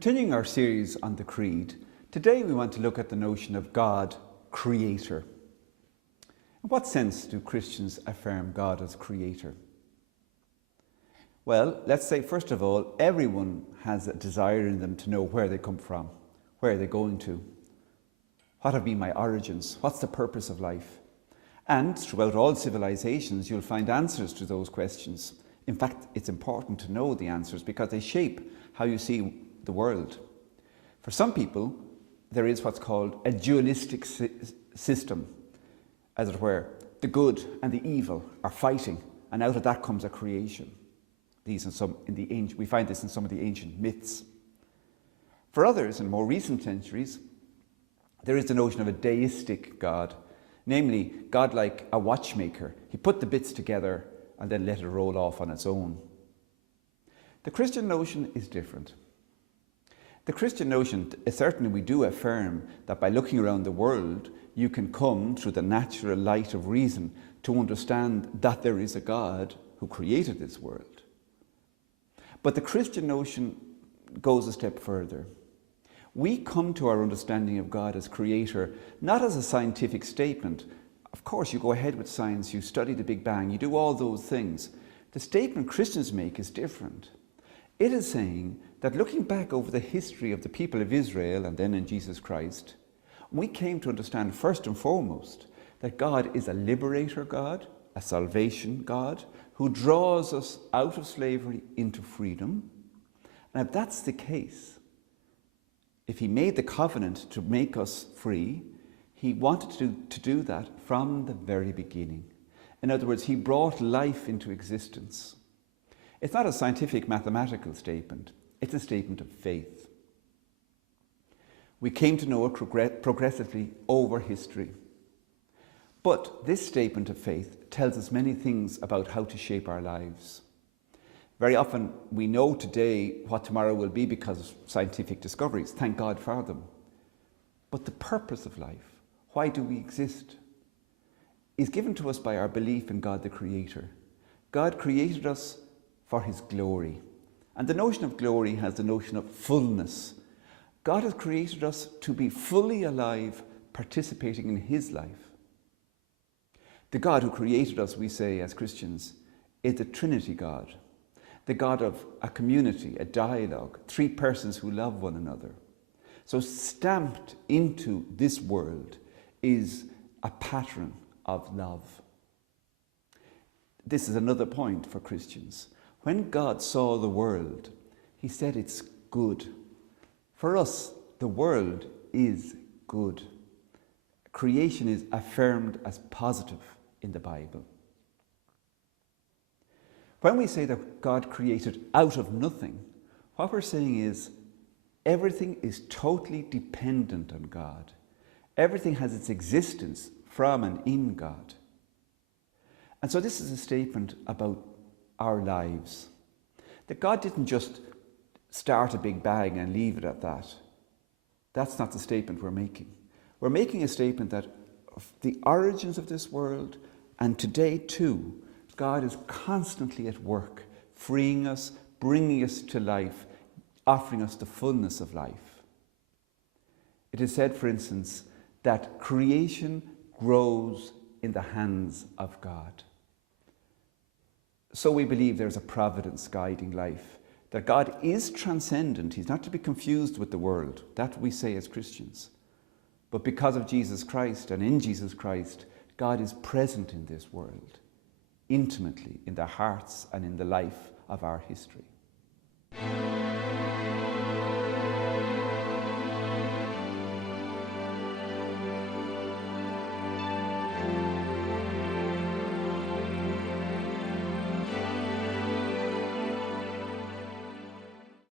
Continuing our series on the Creed, today we want to look at the notion of God, Creator. In what sense do Christians affirm God as Creator? Well, let's say first of all, everyone has a desire in them to know where they come from, where are they going to, what have been my origins, what's the purpose of life? And throughout all civilizations, you'll find answers to those questions. In fact, it's important to know the answers because they shape how you see the world. For some people, there is what's called a dualistic system, as it were. The good and the evil are fighting, and out of that comes a creation. We find this in some of the ancient myths. For others, in more recent centuries, there is the notion of a deistic God, namely, God like a watchmaker. He put the bits together and then let it roll off on its own. The Christian notion is different. The Christian notion, certainly we do affirm that by looking around the world, you can come through the natural light of reason to understand that there is a God who created this world. But the Christian notion goes a step further. We come to our understanding of God as Creator not as a scientific statement. Of course, you go ahead with science, you study the Big Bang, you do all those things. The statement Christians make is different. It is saying that looking back over the history of the people of Israel and then in Jesus Christ, we came to understand first and foremost that God is a liberator God, a salvation God, who draws us out of slavery into freedom. And if that's the case, if he made the covenant to make us free, he wanted to do that from the very beginning. In other words, he brought life into existence. It's not a scientific mathematical statement. It's a statement of faith. We came to know it progressively over history. But this statement of faith tells us many things about how to shape our lives. Very often we know today what tomorrow will be because of scientific discoveries. Thank God for them. But the purpose of life, why do we exist, is given to us by our belief in God the Creator. God created us for his glory. And the notion of glory has the notion of fullness. God has created us to be fully alive, participating in his life. The God who created us, we say as Christians, is the Trinity God, the God of a community, a dialogue, three persons who love one another. So stamped into this world is a pattern of love. This is another point for Christians. When God saw the world, he said it's good. For us, the world is good. Creation is affirmed as positive in the Bible. When we say that God created out of nothing, what we're saying is everything is totally dependent on God. Everything has its existence from and in God. And so this is a statement about our lives. That God didn't just start a big bang and leave it at that. That's not the statement we're making. We're making a statement that the origins of this world, and today too, God is constantly at work, freeing us, bringing us to life, offering us the fullness of life. It is said, for instance, that creation grows in the hands of God. So we believe there's a providence guiding life, that God is transcendent. He's not to be confused with the world. That we say as Christians. But because of Jesus Christ and in Jesus Christ, God is present in this world, intimately in the hearts and in the life of our history.